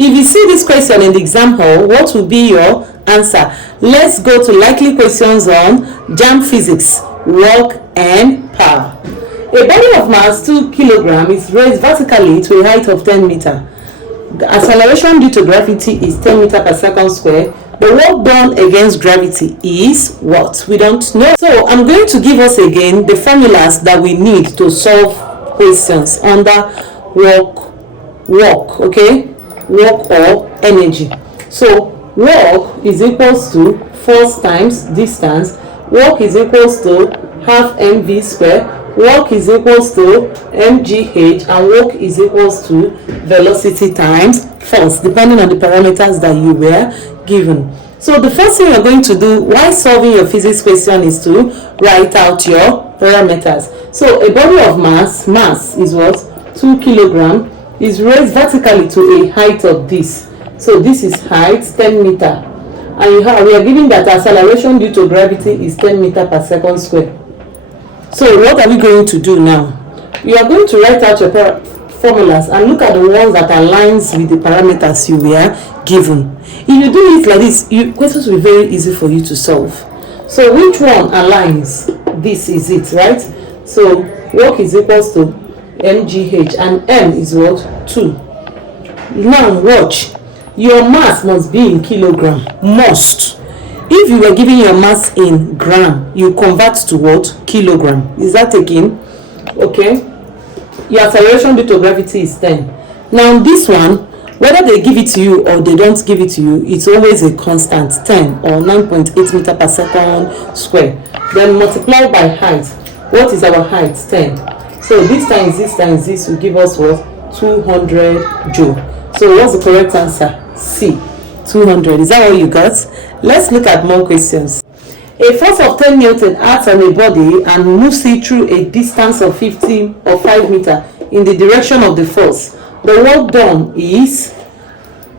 If you see this question in the example, what will be your answer? Let's go to likely questions on JAMB Physics, work and power. A body of mass 2 kg is raised vertically to a height of 10 meters. The acceleration due to gravity is 10 meters per second square. The work done against gravity is what? We don't know. So I'm going to give us again the formulas that we need to solve questions under work, okay? Work or energy. So work is equals to force times distance. Work is equals to half mv square. Work is equals to mgh, and work is equals to velocity times force, depending on the parameters that you were given. So the first thing you're going to do while solving your physics question is to write out your parameters. So a body of mass is what? 2 kg, is raised vertically to a height of this. So this is height 10 meter, and we are given that acceleration due to gravity is 10 meters per second square. So what are we going to do now? You are going to write out your formulas and look at the ones that aligns with the parameters you were given. If you do it like this, questions will be very easy for you to solve. So which one aligns? This is it, right? So work is equals to mgh, and m is what? 2. Now watch. Your mass must be in kilogram. Must. If you were giving your mass in gram, you convert to what? Kilogram. Is that taken? Okay. Your acceleration due to gravity is 10. Now this one, whether they give it to you or they don't give it to you, it's always a constant, 10 or 9.8 meters per second square. Then multiply by height. What is our height? 10. So this times this will give us what? 200 joule. So what's the correct answer? C. 200. Is that what you got? Let's look at more questions. A force of 10 Newton acts on a body and moves it through a distance of 50 or 5 meters in the direction of the force. The work done is...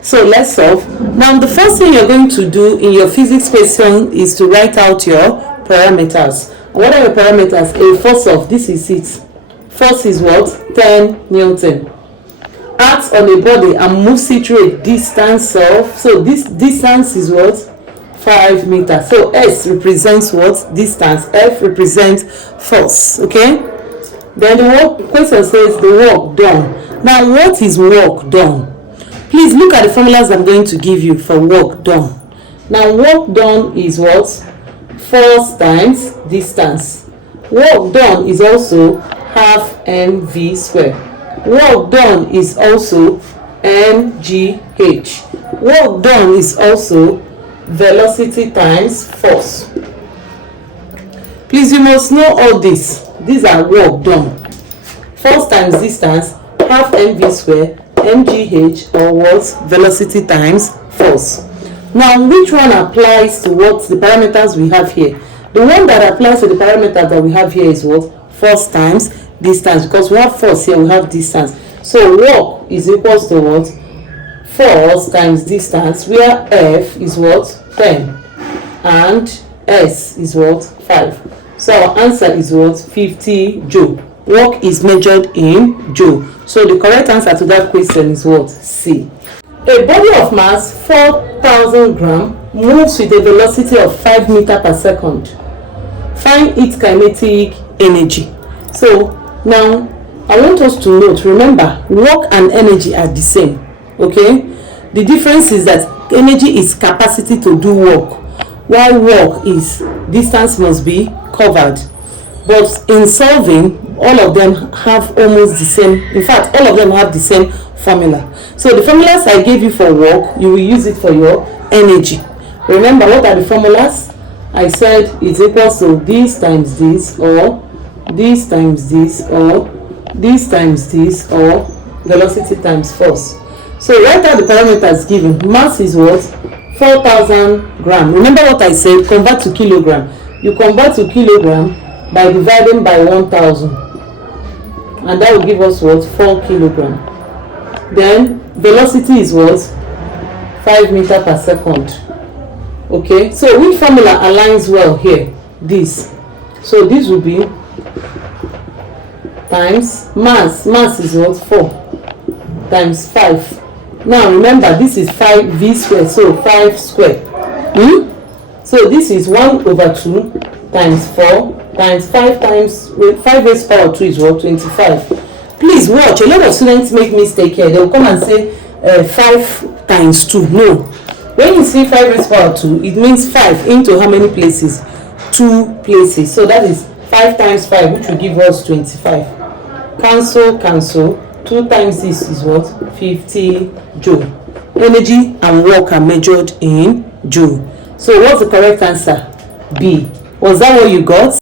So let's solve. Now the first thing you're going to do in your physics question is to write out your parameters. What are your parameters? A force of, this is it. Force is what? 10 Newton. Acts on a body and moves it through a distance of, so this distance is what? 5 meters. So S represents what? Distance. F represents force. Okay. Then the work question says the work done. Now what is work done? Please look at the formulas I'm going to give you for work done. Now work done is what? Force times distance. Work done is also half mv square. Work done is also mgh. Work done is also velocity times force. Please, you must know all this. These are work done. Force times distance, half mv square, mgh, or what? Velocity times force. Now, which one applies to what the parameters we have here? The one that applies to the parameter that we have here is what? Force times distance, because we have force here, we have distance. So work is equals to what? Force times distance, where F is what? 10 and S is what? 5. So our answer is what? 50 joule. Work is measured in joule. So the correct answer to that question is what? C. A body of mass 4,000 grams moves with a velocity of 5 meters per second. Find its kinetic energy. So now I want us to note, remember, work and energy are the same. Okay, the difference is that energy is capacity to do work, while work is distance must be covered. But in solving, all of them have almost the same, in fact all of them have the same formula. So the formulas I gave you for work, you will use it for your energy. Remember, what are the formulas? I said it's equals to this times this, or this times this, or this times this, or velocity times force. So write out the parameters given. Mass is what? 4,000 grams. Remember what I said, convert to kilogram. You convert to kilogram by dividing by 1,000, and that will give us what? 4 kilogram. Then velocity is what? 5 meters per second. Okay, so which formula aligns well here? This. So this will be times mass. Mass is what? 4 times 5 Now remember, this is 5v squared, so 5 squared. So this is 1 over 2 times 4 times 5 times 5 raised power 2 is what? 25. Please watch, a lot of students make mistake here. They will come and say 5 times 2. No, when you see 5 raised power 2, it means 5 into how many places? 2 places. So that is 5 times 5, which will give us 25. Cancel. 2 times this is what? 50 joule. Energy and work are measured in joule. So what's the correct answer? B. Was that what you got?